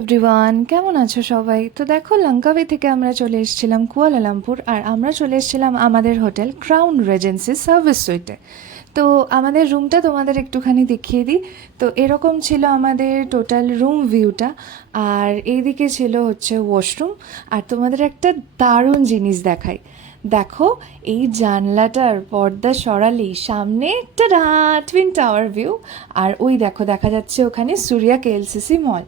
Everyone, কেমন আছো সবাই? তো দেখো, লঙ্কাওয়ে থেকে আমরা চলে এসেছিলাম কুয়ালালামপুর, আর আমরা চলে এসেছিলাম আমাদের হোটেল ক্রাউন রেজেন্সি সার্ভিস সুইটে। তো আমাদের রুমটা তোমাদের একটুখানি দেখিয়ে দিই। তো এরকম ছিল আমাদের টোটাল রুম ভিউটা, আর এইদিকে ছিল হচ্ছে ওয়াশরুম। আর তোমাদের একটা দারুণ জিনিস দেখাই। দেখো, এই জানলাটার পর্দা সরালেই সামনে একটা টুইন টাওয়ার ভিউ। আর ওই দেখো, দেখা যাচ্ছে ওখানে সূর্যা কেএলসিসি মল।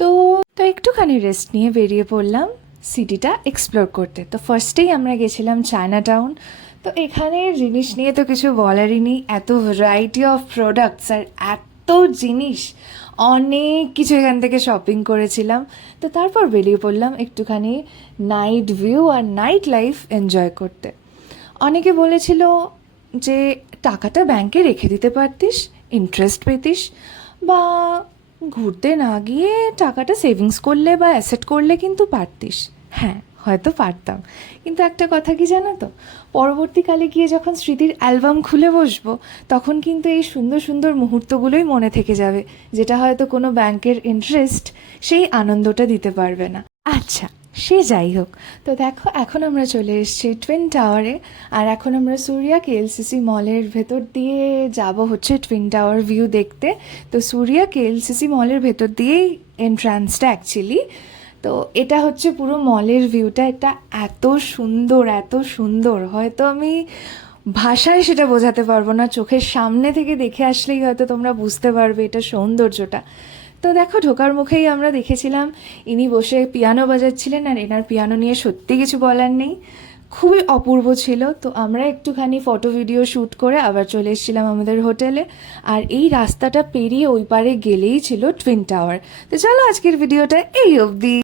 তো তো একটুখানি রেস্ট নিয়ে বেরিয়ে পড়লাম সিটিটা এক্সপ্লোর করতে। তো ফার্স্টেই আমরা গেছিলাম চায়না টাউন। তো এখানের জিনিস নিয়ে তো কিছু বলারই নেই, এত ভ্যারাইটি অফ প্রোডাক্টস আর এত জিনিস, অনেক কিছু এখান থেকে শপিং করেছিলাম। তো তারপর বেরিয়ে পড়লাম একটুখানি নাইট ভিউ আর নাইট লাইফ এনজয় করতে। অনেকে বলেছিল যে টাকাটা ব্যাংকে রেখে দিতে পারতিস, ইন্টারেস্ট পেতিস, বা ঘুরতে না গিয়ে টাকাটা সেভিংস করলে বা অ্যাসেট করলে কিন্তু পারতিস। হ্যাঁ, হয়তো পারতাম, কিন্তু একটা কথা কি জানো তো, পরবর্তীকালে গিয়ে যখন স্মৃতির অ্যালবাম খুলে বসবো, তখন কিন্তু এই সুন্দর সুন্দর মুহূর্তগুলোই মনে থেকে যাবে, যেটা হয়তো কোনো ব্যাংকের ইন্টারেস্ট সেই আনন্দটা দিতে পারবে না। আচ্ছা, সে যাই হোক। তো দেখো, এখন আমরা চলে এসেছি টুইন টাওয়ারে। আর এখন আমরা সূর্যা কেএলসিসি মলের ভেতর দিয়ে যাব হচ্ছে টুইন টাওয়ার ভিউ দেখতে। তো সূর্যা কেএলসিসি মলের ভেতর দিয়েই এন্ট্রান্সটা অ্যাকচুয়ালি। তো এটা হচ্ছে পুরো মলের ভিউটা। এটা এত সুন্দর, এত সুন্দর, হয়তো আমি ভাষায় সেটা বোঝাতে পারবো না, চোখের সামনে থেকে দেখে আসলেই হয়তো তোমরা বুঝতে পারবে এটা সৌন্দর্যটা। তো দেখো, ঢোকার মুখেই আমরা দেখেছিলাম ইনি বসে পিয়ানো বাজাচ্ছিলেন, আর এনার পিয়ানো নিয়ে সত্যি কিছু বলার নেই, খুবই অপূর্ব ছিল। তো আমরা একটুখানি ফটো ভিডিও শ্যুট করে আবার চলে এসেছিলাম আমাদের হোটেলে। আর এই রাস্তাটা পেরিয়ে ওই পারে গেলেই ছিল টুইন টাওয়ার। তো চলো, আজকের ভিডিওটা এই অবধি।